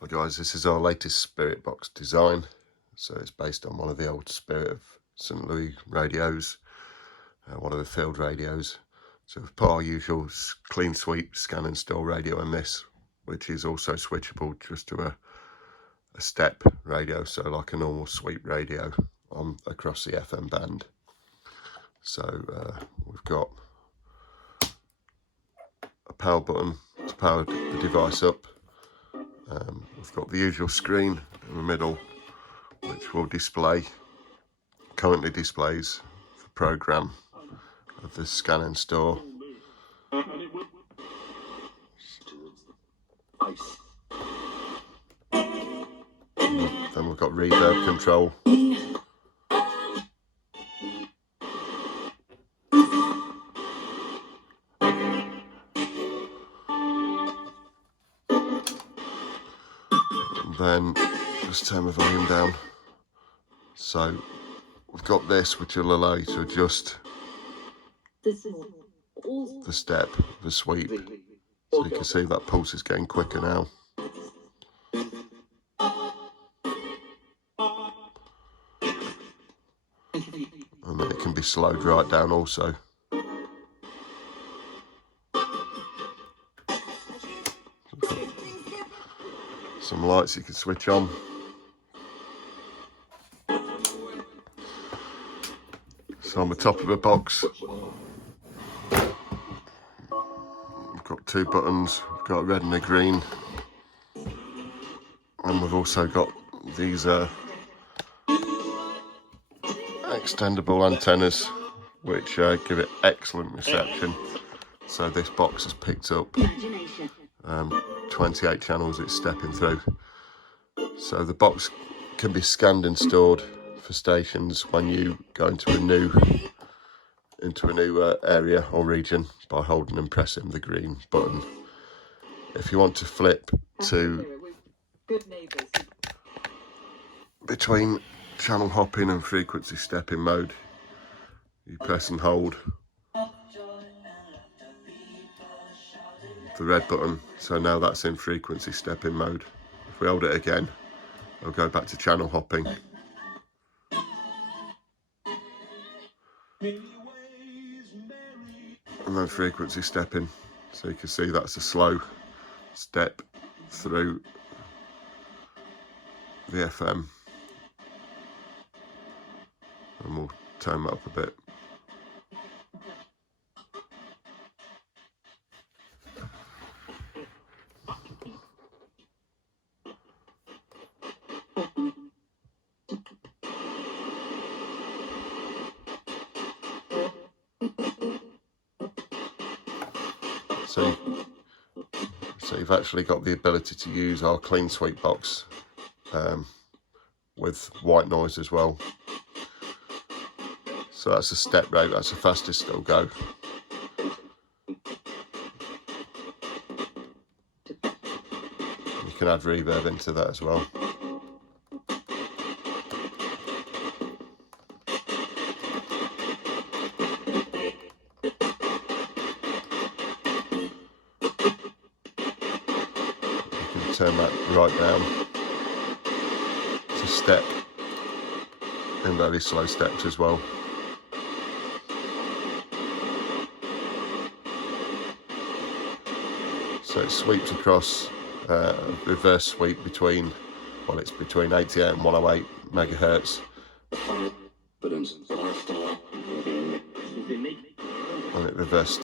Hi guys, this is our latest Spirit Box design. So it's based on one of the old Spirit of St. Louis radios, one of the field radios. So we've put our usual clean sweep scan and store radio in this, which is also switchable just to a step radio, so like a normal sweep radio on across the FM band. So we've got a power button to power the device up. We've got the usual screen in the middle, which will currently displays the program of the scan and store. Then we've got reverb control. And then just turn the volume down. So we've got this, which will allow you to adjust the step, the sweep. So you can see that pulse is getting quicker now. And then it can be slowed right down also. Some lights you can switch on. So on the top of the box, we've got two buttons. We've got a red and a green. And we've also got these extendable antennas, which give it excellent reception. So this box has picked up 28 channels it's stepping through. So the box can be scanned and stored for stations when you go into a new area or region by holding and pressing the green button. If you want to flip to between channel hopping and frequency stepping mode, you press and hold the red button. So now that's in frequency stepping mode. If we hold it again, it'll go back to channel hopping. And then frequency stepping. So you can see that's a slow step through the FM. And we'll tone that up a bit. So you've actually got the ability to use our clean sweep box with white noise as well. So that's a step rate, that's the fastest it'll go. You can add reverb into that as well. Turn that right down to step in very slow steps as well. So it sweeps across reverse sweep between, well, it's between 88 and 108 megahertz. And it reverse